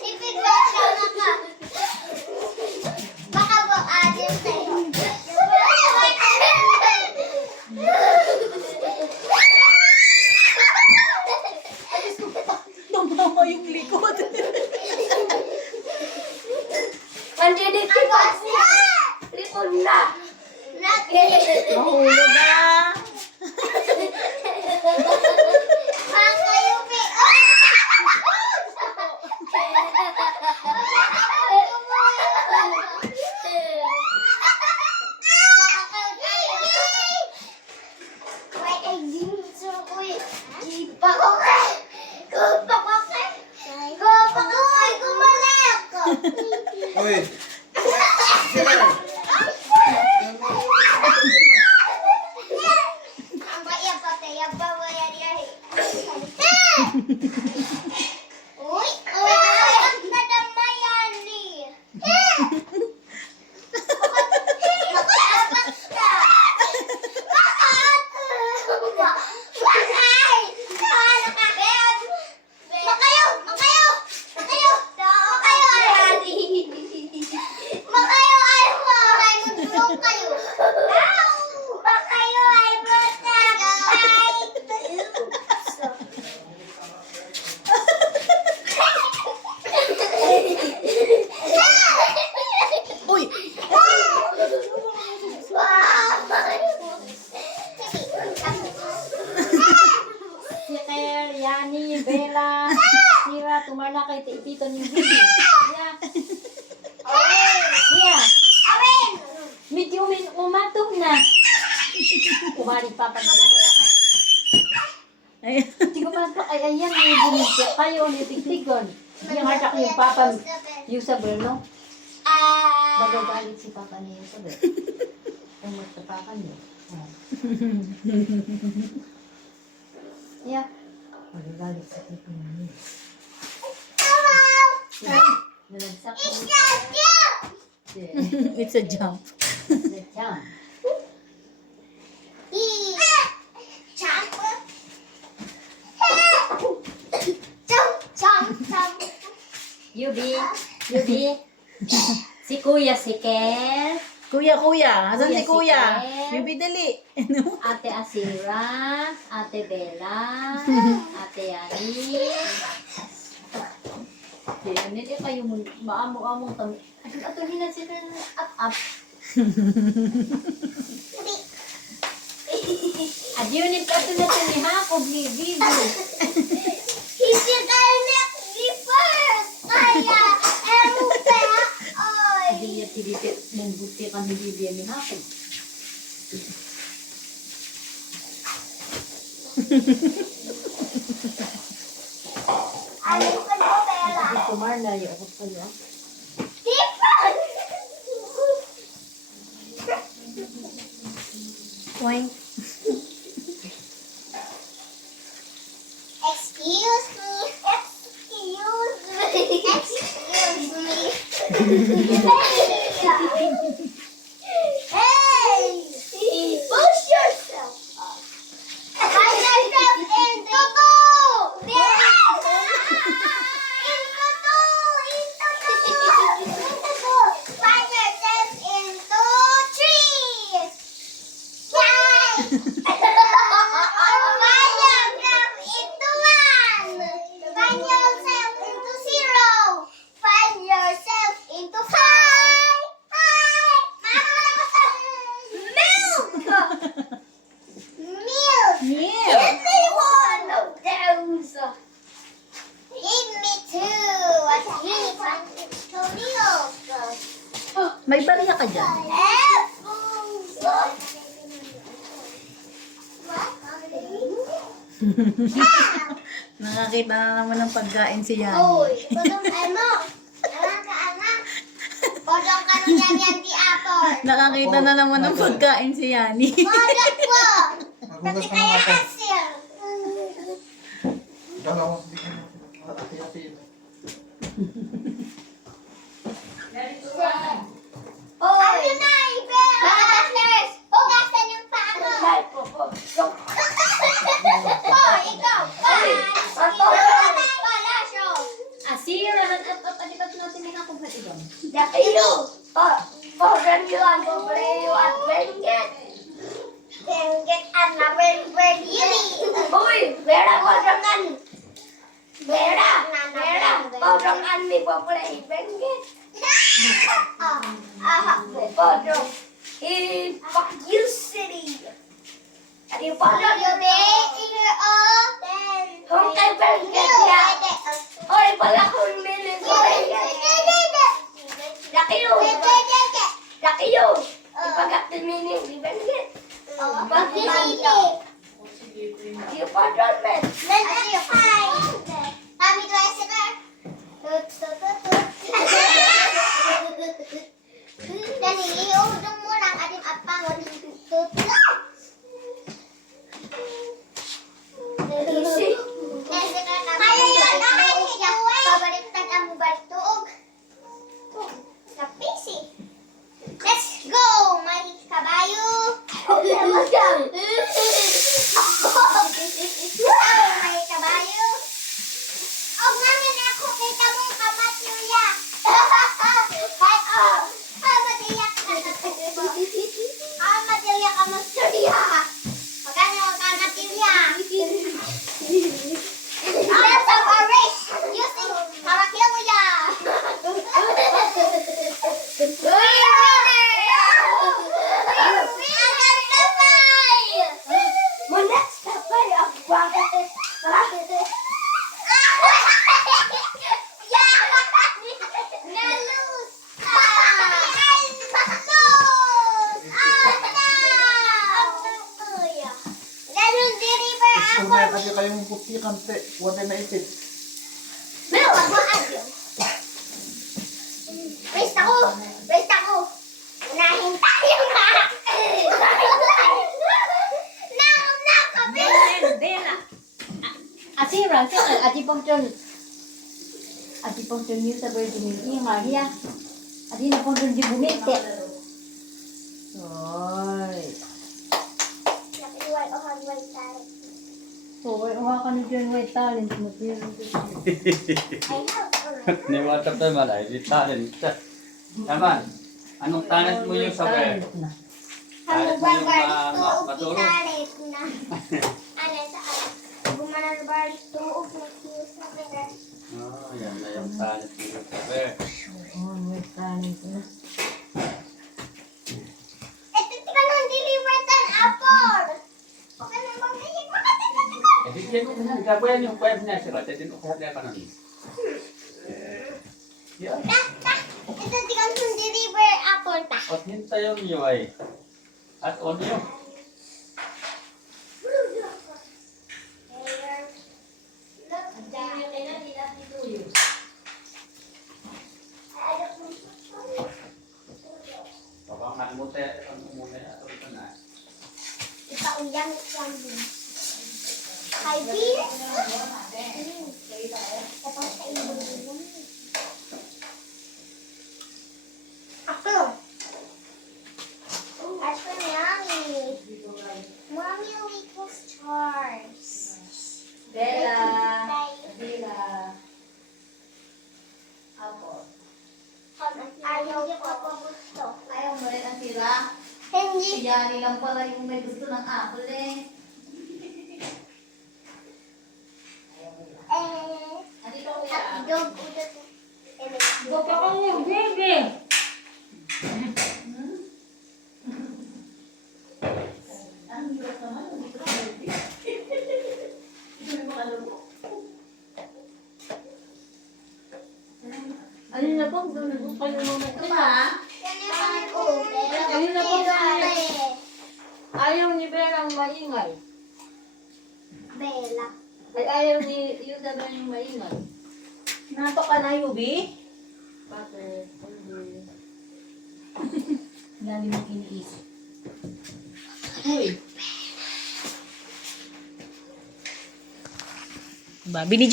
Ipigwasama ka. Baka po adim sa'yo. Tumama yung likod. Mandinig ka ba? Likod na. Mahulog na. Makayupi. Uy! Uy, ang nadamayan ni. Uy! Si Claire, Yani, Bella, Sira, tumana kay Tito ni Bibi. Siya, medyo umatong na. Kumari pa pa. Ay, Hindi ko pa ay ayan, may bumigyan kayo ni Tigtigon. Yung hatak yung papa, Yusabel, no? Magagalit si papa ni Yusabel. Ay, magtapakan niya. Yeah. Magagalit si tito niya. Nalagsak mo. it's a jump. Yan. Yubi, si Kuya, si Kel, Kuya, asan si Kuya, si kuya? Kel. Bibi, dali. Ate Asira, Ate Bella, Ate Yani. Hindi kayo maamo-among kami. Atuhin na sila up. Adunit ka ito na ito ni Hakob ni Bibi. Hindi tayo next kaya erupe oy. Adunit tibiti mong buti ka ni Bibi ni Hakob. Ano ka na pera? Hindi kumar na yung ako kayo. Different. Poing. Excuse me. Hey! Push yourself up. Find yourself in Toto! In Toto! Find yourself into trees! Yay! Find yourself into one! Find yourself into zero! Find yourself into five! Milk! Milk! Yeah. Give me one of those! Give me two! I need to milk! May barya ka dyan. Apples! Nakakita na naman ng pagkain si Yan. Uy, podong ano? Anak. Podong ka nung yan di apple. Nakakita na naman ng pagkain si Yani. Podong po. Maghugas Kasi ka ng kaya ako. asil. Dalawa. Hati-hati yun. Ano na, Ibe? Mga butlers, hugasan yung paa mo. Oh, ikaw. Bye. Bye. Vera, kodrongan. Vera, kodrongan mi poplay bengket. Kodrong. In Baguio City. Adi kodrong yo be. Hong kay bengket ya. Oy, pala kung miling ko bengket. Dakiyo. Dakiyo. Ipagat din mining di bengket. Baguio. Di kodrong men. Kami tuh SMR. Dan ini ujung murang adim apa ngon tutut. Isi. Kayo yun, akin siya. Pabaliktad ang balik tuog. Napisi. Let's go, may kabayo. May kabayo. Oh, ngayon ako kita mong kamatilya. Kamatilya ka na. Kamatilya ka matilya. Magkano ang kamatilya? That's a race using kamatilya. Next tapay ang bakit. Sumaya kasi kayong buktikan, te. Wala na ipit. Race ako! Race ako! Unahin tayo na! Naon na kami! Asira, ati pongton yun sa Virgin Mil, Maria. Ati na pongton di bumite. Oy. Nakiway o hangway tayo. So, uha ka ni John White talent mo. I have Ni wata tayo malay, di talent ka. Naman, anong talent mo yung sabi? na. Ang barbaric tuog matulog. italit na. Ano sa gumanan barbaric tuog na kius na pera. Oh, yan na yung talent mo yung sabi. Oh, White talent na. Ito tika nung deliver tan apple. Okay na bang nahig mo kasi sa tikon. Eh, di yan, gagawin yung web niya sila, din ko kaya ka nun. Yan. Ito tika nung deliver apple ta. At hintay yung iyo ay. At on yun. Baka nga mo tayo, ang muna ito ito na. Ipauyang siyang din. Hi, beer. Tapos sa inyo din. Ako. Apple yummy. Mommy little stars. Bella. Bella. Ako. Ayaw ko pa gusto. Ayaw mo rin ang sila. Hindi. Si Yani lang pala yung may gusto ng apple eh. Andito ko yan. Dog ulit. Baka ka mo, baby! Ang hirap naman. Hindi ko na pwede. Hindi mo makalabo. Ano na po? Doon na po kayo mga Ito ba? Ayun na po ayaw ni Berang maingay. Bella. Ay ayaw ni Isabel yung maingay. Nato ka na, Yubi? Bakit? Hindi. Lali mo iniisip. Uy. Diba?